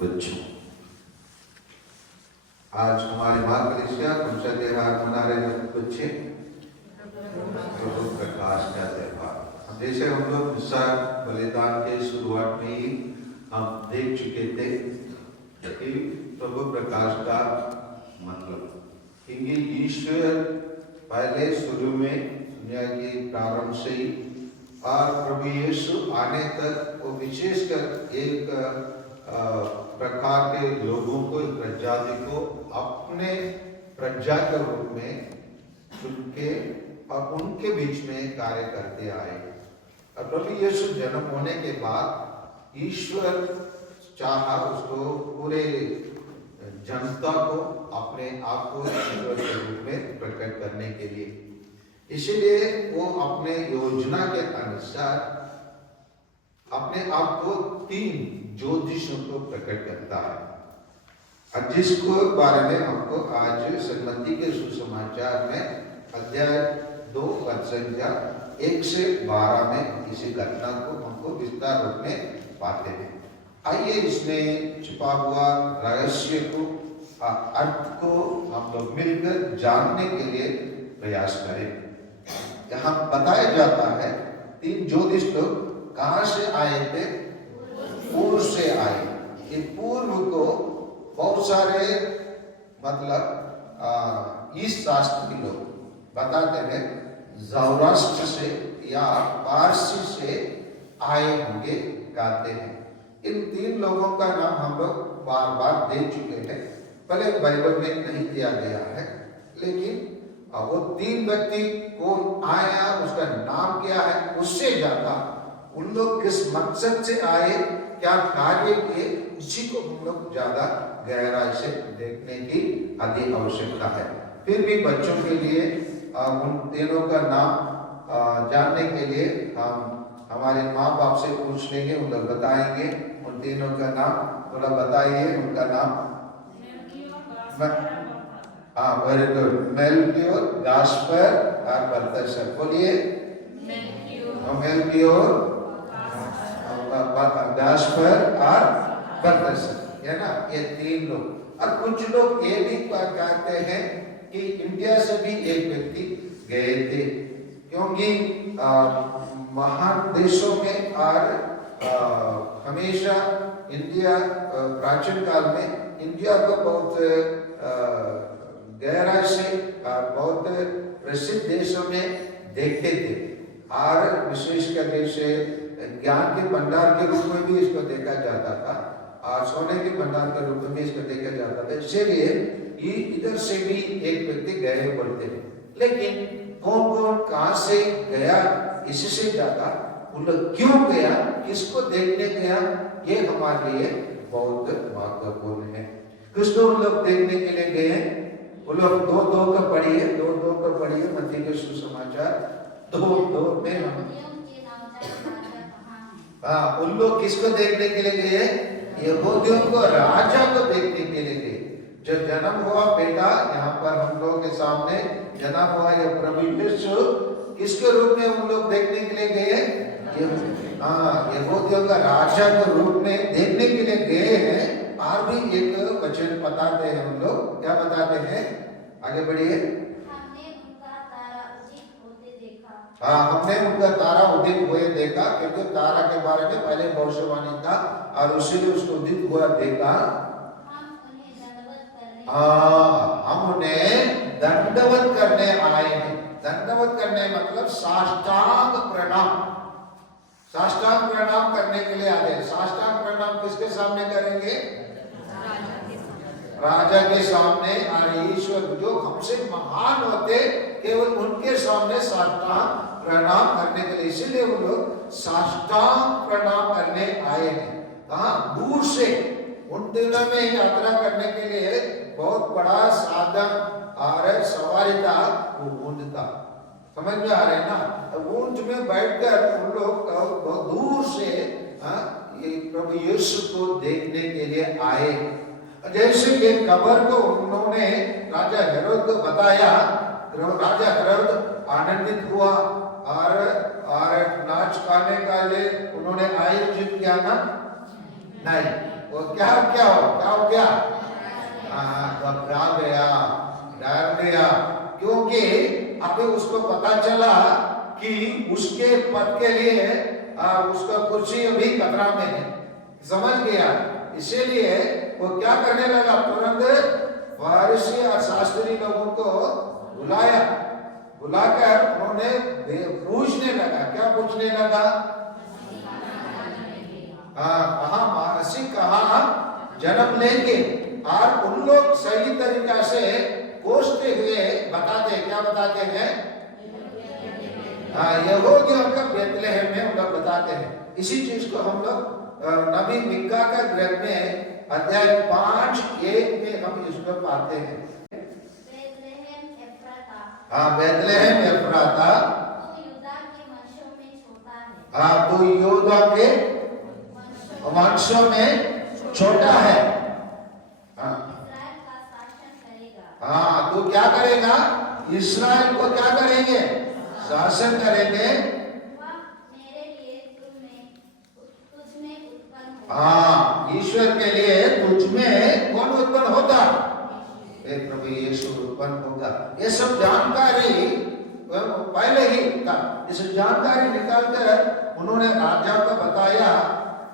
बच्चों, आज हमारे माँ कलीसिया कौन सा त्योहार मना रहे हैं बच्चे? प्रभु प्रकाश का त्योहार। जैसे हम लोग मिसा बलिदान के शुरुआत में ही हम देख चुके थे कि प्रभु प्रकाश का मतलब, क्योंकि ईश्वर पहले शुरू में दुनिया के प्रारंभ से ही और प्रभु यीशु आने तक वो विशेषकर एक प्रकार के लोगों को, प्रजाति को अपने प्रजा के रूप में चुनके और उनके बीच में कार्य करते आए। और प्रभु यीशु जन्म होने के बाद ईश्वर चाहा उसको पूरे जनता को अपने आप को ईश्वर के रूप में प्रकट करने के लिए, इसलिए वो अपने योजना के अनुसार अपने आप को 3 ज्योतिषों को प्रकट करता है। और जिसको बारे में हमको आज सन्मति के सुसमाचार में अध्याय 2 पद संख्या 1 से 12 में इसी घटना को हमको विस्तार रूप में पाते हैं। आइए इसमें छुपा हुआ रहस्य को, अर्थ को हम लोग मिलकर जानने के लिए प्रयास करें। यहाँ बताया जाता है 3 ज्योतिष लोग कहाँ से आए थे? पूर्व से आए। ये पूर्व को बहुत सारे मतलब इस शास्त्री लोग बताते हैं ज़ोरास्ट्र से या पारसी से आए होंगे कहते हैं। इन 3 लोगों का नाम हम लोग बार बार दे चुके हैं, पहले बाइबल में नहीं दिया गया है, लेकिन वो 3 व्यक्ति कौन आया, उसका नाम क्या है, उससे ज्यादा उन लोग किस मकसद से आए, क्या कार्य किए, इसी को हम लोग ज्यादा गहराई से देखने की अधिक आवश्यकता है। फिर भी बच्चों के लिए उन तीनों का नाम जानने के लिए हम हमारे माँ बाप से पूछ लेंगे, उन लोग बताएंगे उन तीनों का नाम। थोड़ा बताइए उनका नाम। वेरी गुड, मेल्कियोर, गास्पर और बल्तशर। बोलिए मेल्कियोर, गास्पर और बल्तशर, है ना, ये 3 लोग। और कुछ लोग ये भी कहते हैं कि इंडिया से भी एक व्यक्ति गए थे, क्योंकि महान देशों में और हमेशा इंडिया प्राचीन काल में इंडिया को बहुत गहराई से बहुत प्रसिद्ध देशों में देखते थे, और विशेषकर जैसे ज्ञान के भंडार के रूप में भी इसको देखा जाता था और सोने के भंडार के रूप में भी इसको देखा जाता था। इसलिए इधर से भी एक व्यक्ति गए पड़ते हैं, लेकिन कौन कौन कहाँ से गया, इससे ज्यादा उन लोग क्यों गया, किसको देखने गया, ये हमारे लिए बहुत महत्वपूर्ण है। किसको उन लोग देखने के लिए गए? वो लोग 2:2 का पढ़िए, 2:2 का पढ़िए मत्ती के सुसमाचार 2:2 में हम उन लोग किसको देखने के लिए गए? यहूदियों को, राजा को देखने के लिए गए। जो जन्म हुआ बेटा यहाँ पर हम लोग के सामने जन्म हुआ, यह प्रभु यीशु किसके रूप में उन लोग देखने के लिए गए? यहूदियों का राजा के रूप में देखने के लिए गए हैं। और भी एक वचन बताते हैं हम लोग, क्या बताते हैं? आगे बढ़िए। हमने उनका तारा उदित होते देखा। हमने उनका तारा उदित हुए देखा, क्योंकि तारा के बारे में पहले भविष्यवाणी था और उसीलिए उसको उदित हुआ देखा। हम उन्हें दंडवत करने आए हैं। दंडवत करने मतलब साष्टांग प्रणाम, साष्टांग प्रणाम करने के लिए आए हैं। साष्टांग प्रणाम किसके सामने करेंगे? राजा के सामने। और ईश्वर जो हमसे महान होते, केवल उनके सामने साष्टांग प्रणाम करने के लिए, इसीलिए वो लोग साष्टांग प्रणाम करने आए हैं। कहाँ? दूर से। उन दिनों में यात्रा करने के लिए बहुत बड़ा साधन और सवारी था, वो ऊंट था। समझ में आ रहे हैं ना? ऊंट में बैठकर उन लोग बहुत दूर से ये प्रभु यीशु को देखने के लिए आए। जैसे ये खबर को उन्होंने राजा हेरोद को बताया, राजा हेरोद आनंदित हुआ और नाच गाने का लिए उन्होंने आयोजित किया ना? नहीं, वो क्या हो गया? घबरा गया, डर गया, क्योंकि अभी उसको पता चला कि उसके पद के लिए उसका कुर्सी अभी खतरा में है, समझ गया। इसीलिए वो क्या करने लगा, तुरंत फारिसी और शास्त्री लोगों को बुलाकर उन्होंने पूछने लगा। क्या पूछने लगा? कहाँ जन्म लेंगे? और उन लोग सही तरीका से कोसते हुए बताते, क्या बताते हैं? यहूदियों का बेथलेहम में उन लोग बताते हैं। इसी चीज को हम लोग नबी मिक्का का ग्रंथ में अध्याय 5:1 में हम इसको पाते हैं। बेथलेहम एफ्राता, बेथलेहम एफ्राता, तू यूदा के वंशों में छोटा है। तू यूदा के वंशों में छोटा है। इस्राएल का शासन करेगा। तू क्या करेगा? इस्राएल को क्या करेंगे? शासन करेंगे। वह मेरे लिए तुझ में उत्पन्न होगा। ईश्वर के लिए तुझ में कौन उत्पन्न होगा? प्रभु यीशु उत्पन्न होगा। ये सब जानकारी पहले ही था। इस जानकारी निकालकर उन्होंने राजा को बताया।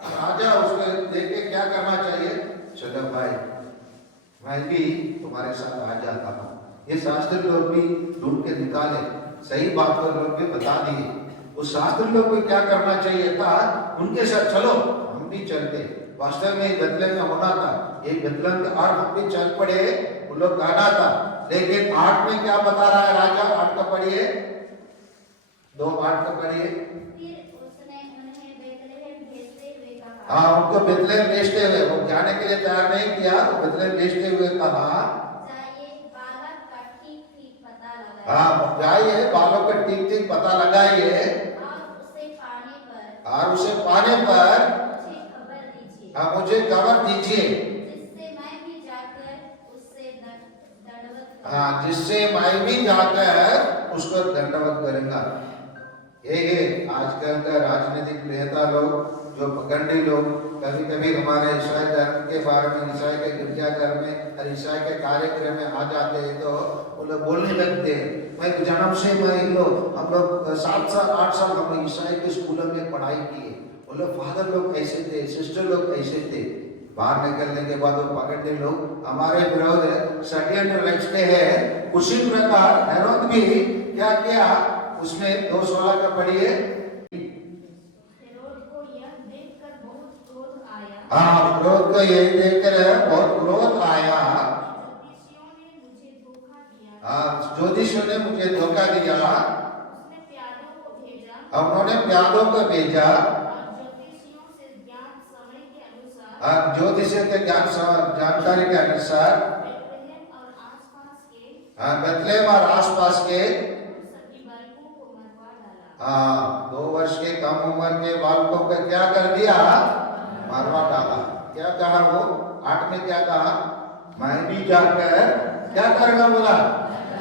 राजा उसको देख के क्या करना चाहिए? चलो भाई, मैं भी तुम्हारे साथ आ जाता हूँ। ये शास्त्री लोग भी ढूंढ के निकाले, सही बात को लोग भी बता दिए। उस शास्त्री लोग को क्या करना चाहिए था? उनके साथ चलो, हम भी चलते। वास्तव में बेथलेहम में होना था, ये बेथलेहम के और हम भी चल पड़े, उन लोग गाना था। लेकिन 8 में क्या बता रहा है राजा? 8 का पढ़िए, 2:8 का पढ़िए। फिर उसने उन्हें बेथलेहम भेजते हुए कहा। उनको बेथलेहम भेजते हुए, वो जाने के लिए तैयार नहीं किया, वो बेथलेहम भेजते हुए कहा, जाइए बालक का ठीक पता लगाइए। जाइए बालों का ठीक पता लगाइए, और उसे पाने पर मुझे खबर दीजिए, जिससे मैं भी जाकर उससे उसको दंडवत करूंगा। ये आजकल का राजनीतिक नेता लोग, जो पगंडी लोग, कभी कभी हमारे ईसाई धर्म के बारे में, ईसाई के गिरजाघर में और ईसाई के कार्यक्रम में आ जाते हैं, तो वो लोग बोलने लगते हैं, मैं जन्म से हम लोग 7 साल 8 साल हम लोग ईसाई के स्कूलों में पढ़ाई किए। वो लोग फादर लोग ऐसे थे, सिस्टर लोग ऐसे थे। बाहर निकलने के बाद वो पगंडी लोग हमारे विरोध षड्यंत्र रचते हैं। उसी प्रकार हेरोद भी क्या किया? उसमें 2:16 का पढ़िए। हेरोद को यह देखकर बहुत क्रोध आया। हेरोद को यह देखकर बहुत क्रोध आया। ज्योतिषियों ने मुझे धोखा दिया। ज्योतिषियों ने मुझे धोखा दिया। उसने प्यादों को भेजा। उन्होंने प्यादों को भेजा। ज्योतिषियों से ज्ञान समय के अनुसार, ज्योतिषियों के ज्ञान जानकारी के अनुसार बेथलेहम और आसपास के सभी बालकों को मरवा डाला। 2 वर्ष के कम उम्र के बालकों को क्या कर दिया? मरवा डाला। क्या कहा वो? 8 में क्या कहा? मैं भी जाकर क्या करूंगा बोला?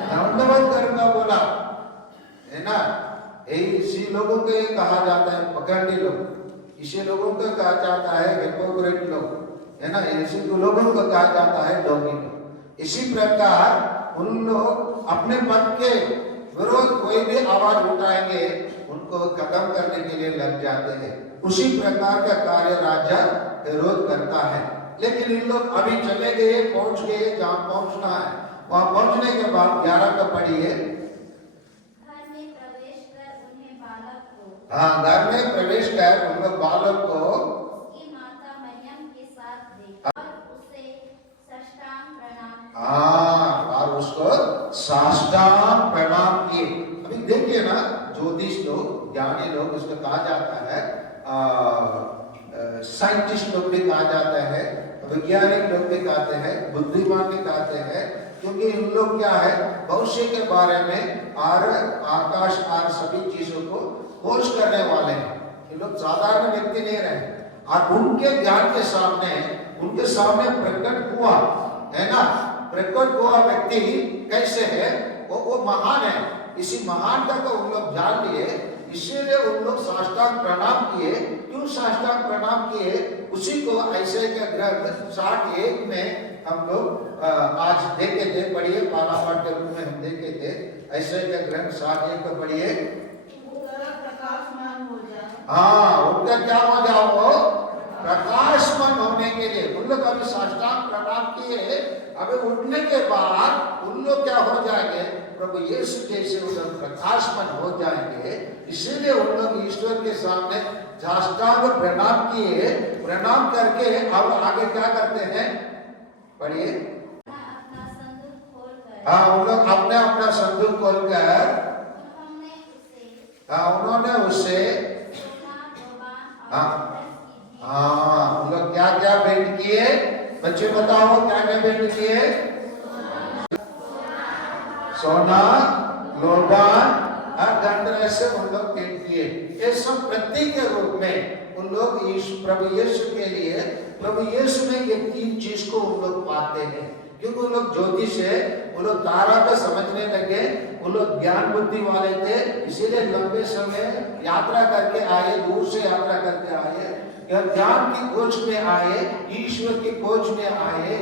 दंडवत करूंगा बोला, है ना। इसी लोगों को कहा जाता है पगंडी लोग, इसी लोगों को कहा जाता है हिपोक्रेट लोग, है ना। इसी लोगों को कहा जाता है डोंगी लोग। इसी प्रकार उन लोग अपने पद के विरोध कोई भी आवाज उठाएंगे, उनको खत्म करने के लिए लग जाते हैं। उसी प्रकार का कार्य राजा हेरोद करता है। लेकिन इन लोग अभी चले गए, पहुंच गए जहां पहुंचना है। वहां पहुंचने के बाद 11 का पढ़िए। घर में प्रवेश कर उन्हें बालक को, घर में प्रवेश कर उन लोग बालक को उसकी माता मरियम के साथ देखा और उसे साष्टांग प्रणाम, और उसको साष्टांग प्रणाम किए। अभी देखिए ना, ज्योतिष लोग, ज्ञानी लोग, इसको कहा जाता है साइंटिस्ट लोग भी कहा जाता है, वैज्ञानिक लोग भी कहते हैं, बुद्धिमान भी कहते हैं, क्योंकि इन लोग क्या है, भविष्य के बारे में और आकाश और सभी चीजों को खोज करने वाले हैं। ये लोग साधारण व्यक्ति नहीं रहे, और उनके ज्ञान के सामने, उनके सामने प्रकट हुआ, है ना, प्रकट हुआ व्यक्ति कैसे है, वो महान है। इसी महानता को उन लोग जान लिए, इसीलिए उन लोग साष्टांग प्रणाम किए। क्यों साष्टांग प्रणाम किए? उसी को ऐसे के ग्रंथ 61 में हम लोग आज देखे थे, पढ़िए, पारापाठ के रूप में हम देखे थे। ऐसे के ग्रंथ 61 को पढ़िए। प्रकाशमान हो जाए। हाँ, उनका क्या हो जाओ? प्रकाशमान होने के लिए उन लोग अभी साष्टांग प्रणाम किए। अभी उठने के बाद उन लोग क्या हो जाएंगे? प्रभु यीशु जैसे उन लोग प्रकाशमान हो जाएंगे। इसीलिए उन लोग ईश्वर के सामने साष्टांग प्रणाम किए। प्रणाम करके अब आगे क्या करते हैं? पढ़िए। अपना संदूक खोलकर हाँ, उन लोग अपने अपना संदूक खोलकर उन्होंने उससे सोना, लोबान हाँ। और रत्न की भेंट हाँ, उन लोग क्या क्या भेंट किए? बच्चे बताओ, क्या क्या भेंट किए? सोना, लोबान और गंधरस से उन लोग भेंट किए। ये सब प्रतीक के रूप में उन लोग प्रभु यीशु के लिए, प्रभु यीशु में ये 3 चीज को उन लोग पाते हैं। क्योंकि उन लोग ज्योतिष है, उन लोग तारा को समझने लगे, उन लोग ज्ञान बुद्धि वाले थे। इसीलिए लंबे समय यात्रा करके आए, दूर से यात्रा करके आए, ज्ञान की खोज में आए, ईश्वर की खोज में आए।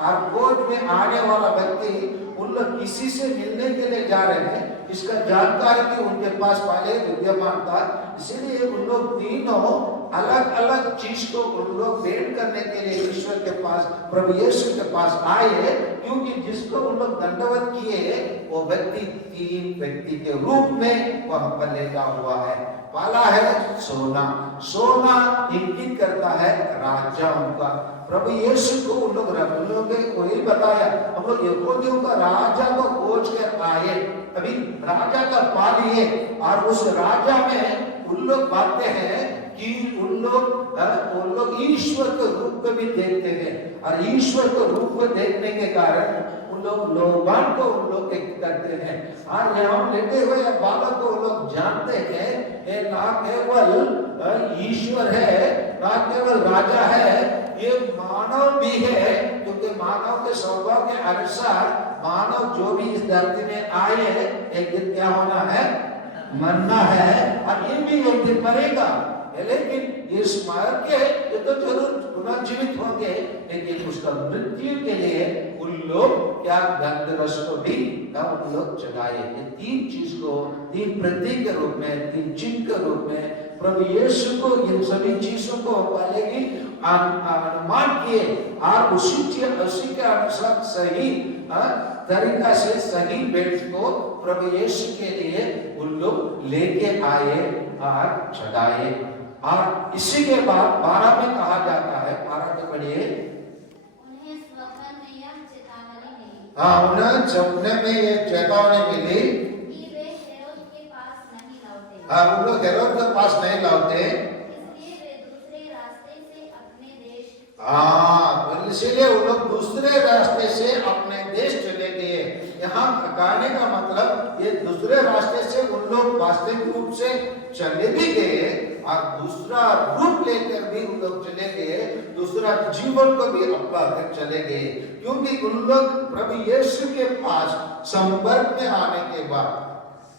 और खोज में आने वाला व्यक्ति उन लोग किसी से मिलने के लिए जा रहे हैं, इसका जानकारी भी उनके पास पहले विद्यमान था। इसीलिए उन लोग तीनों अलग अलग चीज को उन लोग भेंट करने के लिए ईश्वर के पास, प्रभु यीशु के पास आए। क्योंकि जिसको उन लोग दंडवत किए वो व्यक्ति 3 व्यक्ति के रूप में वहां पर लेटा हुआ है। पहला है सोना। सोना इंगित करता है राजाओं का। प्रभु यीशु को उन लोग वही बताया, हम लोग यहूदियों का राजा को खोज कर आए, अभी राजा का पा लिए। और उस राजा में उन लोग पाते हैं कि उन लोग ईश्वर के रूप में भी देखते हैं। और ईश्वर के रूप में देखने के कारण उन लोग लोबान को उन लोग करते हैं। और यहाँ लेटे हुए बालक को उन लोग जानते हैं ये ना केवल ईश्वर है, ना केवल राजा है, ये मानव भी है। क्योंकि मानव के स्वभाव के अनुसार मानव जो भी इस धरती में आए हैं, एक दिन क्या होना है? मरना है। और ये भी एक दिन मरेगा। लेकिन ये स्मरण के ये तो जरूर पुनर्जीवित होंगे, लेकिन उसका मृत्यु के लिए उन लोग क्या गंधरस को भी उन लोग चढ़ाए। ये 3 चीज को 3 प्रतीक के रूप में, 3 चिन्ह के रूप में प्रभु यीशु को इन सभी चीजों को पहले ही अनुमान किए। और उसी के अनुसार सही तरीका से सही भेंट को प्रभु यीशु के लिए उन लोग लेके आए और चढ़ाए। और इसी के बाद 12 में कहा जाता है, 12 में पढ़िए। उन्हें स्वप्न में यह चेतावनी मिली। हाँ, उन्हें सपने में ये चेतावनी मिली कि वे हेरोद के पास नहीं लौटे। हाँ, उन लोग हेरोद के पास नहीं लौटे। इसलिए वे दूसरे रास्ते से अपने देश हाँ, इसीलिए उन लोग दूसरे रास्ते से अपने देश चले गए। यहाँ कहने का मतलब ये दूसरे रास्ते से उन लोग वास्तविक रूप से चले भी गए और दूसरा रूप लेकर भी उन लोग चले गए, दूसरा जीवन को भी अपना कर चले गए। क्योंकि उन लोग प्रभु यीशु के पास संपर्क में आने के बाद,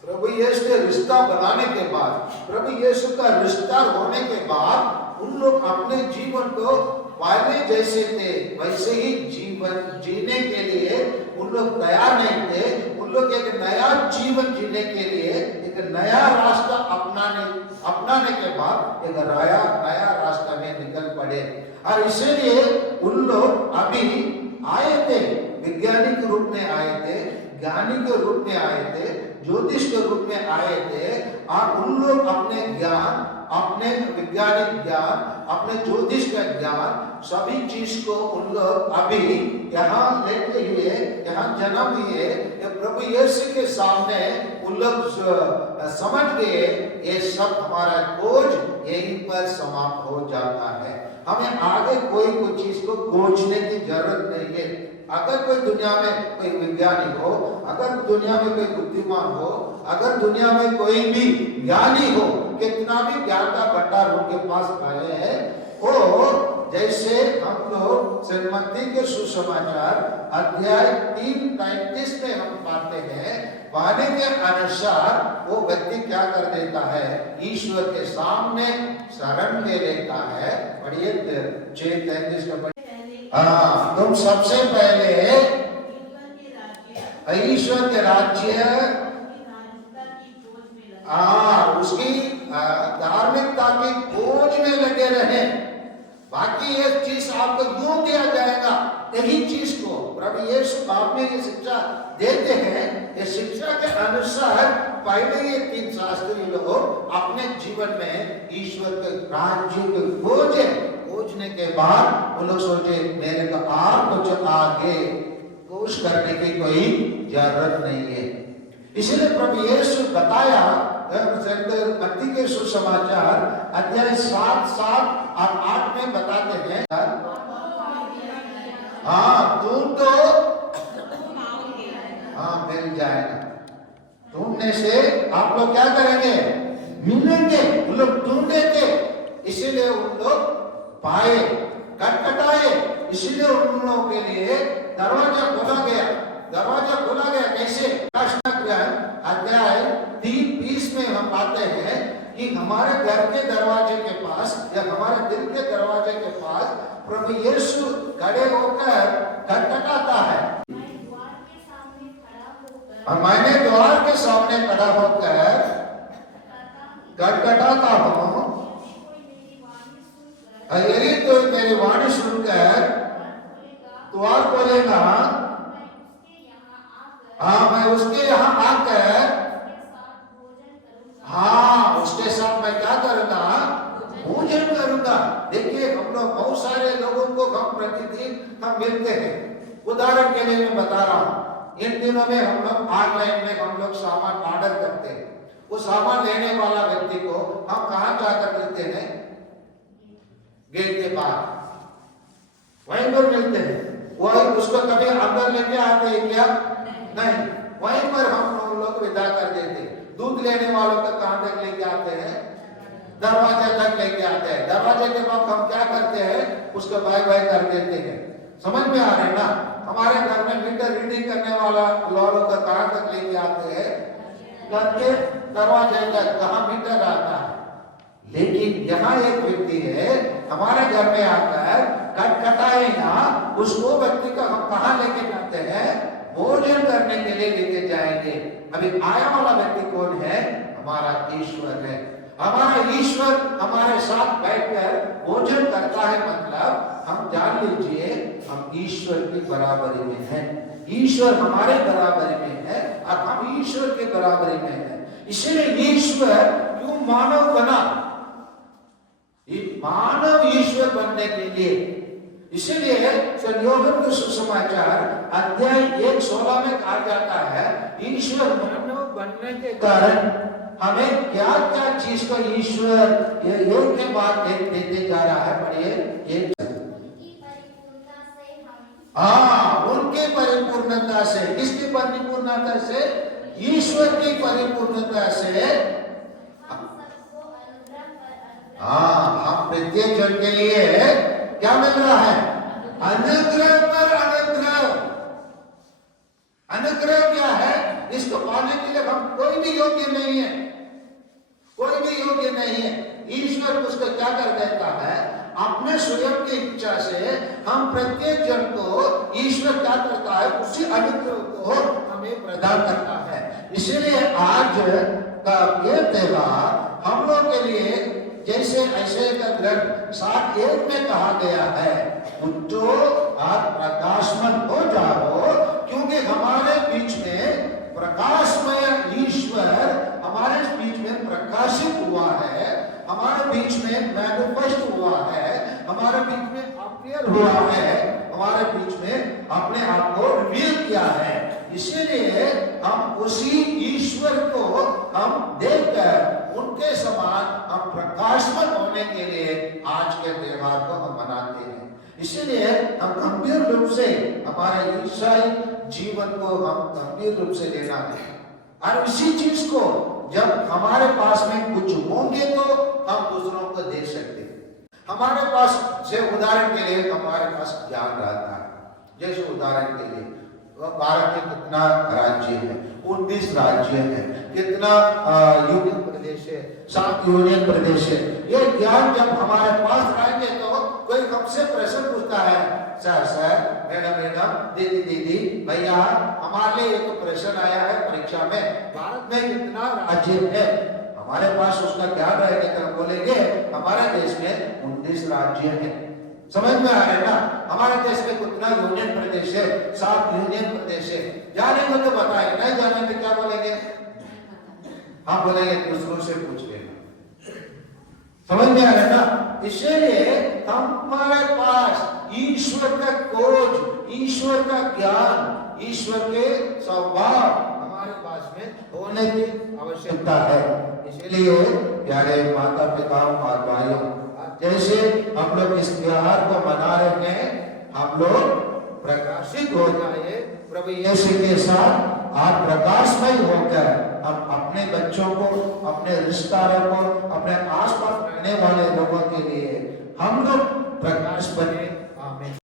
प्रभु यीशु से रिश्ता बनाने के बाद, प्रभु यीशु का रिश्ता होने के बाद उन लोग अपने जीवन को पहले जैसे थे वैसे ही जीवन जीने के लिए उन लोग तैयार नहीं थे। उन लोग एक नया जीवन जीने के लिए एक नया रास्ता अपनाने के बाद एक नया रास्ता में निकल पड़े। और इसीलिए उन लोग अभी आए थे, विज्ञानिक रूप में आए थे, ज्ञानी के रूप में आए थे, ज्योतिष के रूप में आए थे। और उन लोग अपने ज्ञान, अपने वैज्ञानिक ज्ञान, अपने ज्योतिष का ज्ञान, सभी चीज को उन लोग अभी यहाँ लेते हुए, यहाँ जन्म लिए प्रभु यीशु के सामने उन लोग समझ गए ये सब हमारा खोज यहीं पर समाप्त हो जाता है। हमें आगे कोई चीज को खोजने की जरूरत नहीं है। अगर कोई दुनिया में कोई वैज्ञानिक हो, अगर दुनिया में कोई बुद्धिमान हो, अगर दुनिया में कोई भी ज्ञानी हो, कितना भी ज्ञान का भंडार उनके पास आए हैं, वो जैसे हम लोग श्रीमती के सुसमाचार अध्याय 3:39 में हम पाते हैं वाणी के अनुसार वो व्यक्ति क्या कर देता है, ईश्वर के सामने शरण ले लेता है। पढ़िए 6:33 का पढ़िए। हाँ, तुम सबसे पहले ईश्वर के राज्य उसकी धार्मिकता की खोज में लगे रहे, बाकी ये चीज आपको यूं दिया जाएगा। यही चीज को प्रभु यीशु आपने ये शिक्षा देते हैं। ये शिक्षा के अनुसार पहले ये 3 शास्त्री लोग अपने जीवन में ईश्वर के राज्य को खोजने के बाद वो लोग सोचे मेरे को कुछ आगे कोश करने की कोई जरूरत नहीं है। इसलिए प्रभु यीशु बताया मत्ती के सुसमाचार अध्याय 7 और 8 में बताते हैं, हाँ तुम तो हाँ मिल जाएगा, ढूंढने से आप लोग क्या करेंगे, मिलेंगे। उन लोग ढूंढे थे, इसीलिए उन लोग पाए, खटखटाए, इसीलिए उन लोगों के लिए दरवाजा खोला गया। दरवाजा खोला गया कैसे? अध्याय 3:20 में हम पाते हैं कि हमारे घर के दरवाजे के पास या हमारे दिल के दरवाजे के पास प्रभु यीशु खड़े होकर खटखटाता है। मैंने द्वार के सामने खड़ा होकर खटखटाता हूँ, यदि तो मेरी वाणी सुनकर द्वार खोलेगा, हाँ मैं उसके यहाँ आकर हाँ उसके साथ मैं क्या करूंगा, भोजन करूंगा। देखिए हम लोग बहुत सारे लोगों को हम प्रतिदिन हम मिलते हैं। उदाहरण के लिए मैं बता रहा हूँ, इन दिनों में हम लोग ऑनलाइन में हम लोग सामान ऑर्डर करते हैं। वो सामान लेने वाला व्यक्ति को हम कहाँ जाकर मिलते हैं, गेट के बाहर, वहीं पर मिलते हैं। वही उसको कभी अंदर लेके आते हैं क्या? नहीं, वहीं पर हम लोग विदा कर देते। दूध लेने वालों का कहां तक लेके आते हैं, दरवाजे तक लेके आते हैं। दरवाजे के बाद हम क्या करते हैं, उसको बाय बाय कर देते हैं। समझ में आ रहे हैं ना? हमारे घर में मीटर रीडिंग करने वाला लोगों का कहां तक लेके आते हैं, करके दरवाजे तक, कहां मीटर आता है। लेकिन यहाँ एक व्यक्ति है हमारे घर में आकर खटखटाएगा, उसको व्यक्ति को हम कहां लेके जाते हैं, भोजन करने के लिए लेके जाएंगे। अभी आया वाला व्यक्ति कौन है? हमारा ईश्वर है। हमारा ईश्वर हमारे साथ बैठकर भोजन करता है, मतलब हम जान लीजिए हम ईश्वर की बराबरी में हैं। ईश्वर हमारे बराबरी में है और हम ईश्वर के बराबरी में हैं। इसलिए ईश्वर क्यों मानव बना? मानव ईश्वर बनने के लिए, इसलिए संयोगन के सुसमाचार अध्याय 1:16 में कहा जाता है, ईश्वर मानव बनने के कारण हमें क्या क्या चीज को ईश्वर एक के बाद एक देते जा रहा है। पढ़िए, उनकी परिपूर्णता से, किसकी परिपूर्णता से? ईश्वर की परिपूर्णता से हम प्रत्येक जन के लिए क्या मिल रहा है? अनुग्रह पर अनुग्रह। अनुग्रह क्या है? इसको पाने के लिए हम कोई भी योग्य नहीं है, कोई भी योग्य नहीं है। ईश्वर उसको क्या कर देता है, अपने स्वयं की इच्छा से हम प्रत्येक जन को ईश्वर क्या करता है, उसी अनुग्रह को हमें प्रदान करता है। इसीलिए आज का ये त्योहार हम लोग के लिए, जैसे ऐसे का ग्रंथ 7:1 में कहा गया है, उठो और प्रकाशमय हो जाओ, क्योंकि हमारे बीच में प्रकाशमय ईश्वर हमारे बीच में प्रकाशित हुआ है, हमारे बीच में मैनिफेस्ट हुआ है, हमारे बीच में अपीयर हुआ है, हमारे बीच में अपने आप को रिवील किया है। इसीलिए हम उसी ईश्वर को हम देखकर उनके समान हम प्रकाशमय होने के लिए आज के त्योहार को हम मनाते हैं। इसीलिए हम गंभीर रूप से हमारे ईसाई जीवन को हम गंभीर रूप से लेना है। और इसी चीज को जब हमारे पास में कुछ होंगे तो हम दूसरों को दे सकते हैं। हमारे पास से उदाहरण के लिए हमारे पास ज्ञान रहता है। जैसे उदाहरण के लिए भारत में कितना राज्य है? 19 राज्य है। कितना यूनियन प्रदेश है? 7 यूनियन प्रदेश है। ये ज्ञान जब हमारे पास रहेंगे तो कोई हमसे प्रश्न पूछता है, सर, मैडम, दीदी, भैया, हमारे लिए एक प्रश्न आया है परीक्षा में, भारत में कितना राज्य है? हमारे पास उसका ज्ञान रहेगा तो बोलेंगे हमारे देश में 19 राज्य हैं। समझ में आ रहा है ना? हमारे देश में कितना यूनियन प्रदेश है? 7 यूनियन प्रदेश है। जानेंगे तो बताएंगे, नहीं जानेंगे क्या बोलेंगे? हम बोलेंगे दूसरों से पूछ लेना। समझ में आ रहा है ना? इसलिए हमारे पास ईश्वर का खोज, ईश्वर का ज्ञान, ईश्वर के स्वभाव हमारे पास में होने की आवश्यकता है। इसलिए प्यारे माता पिताओं और भाइयों, जैसे हम लोग इस त्योहार को मना रहे हैं, हम लोग प्रकाशित हो जाए प्रभु यीशु के साथ। आप प्रकाशमय होकर हम अपने बच्चों को, अपने रिश्तेदारों को, अपने आसपास रहने वाले लोगों के लिए हम लोग प्रकाश बने। आमीन।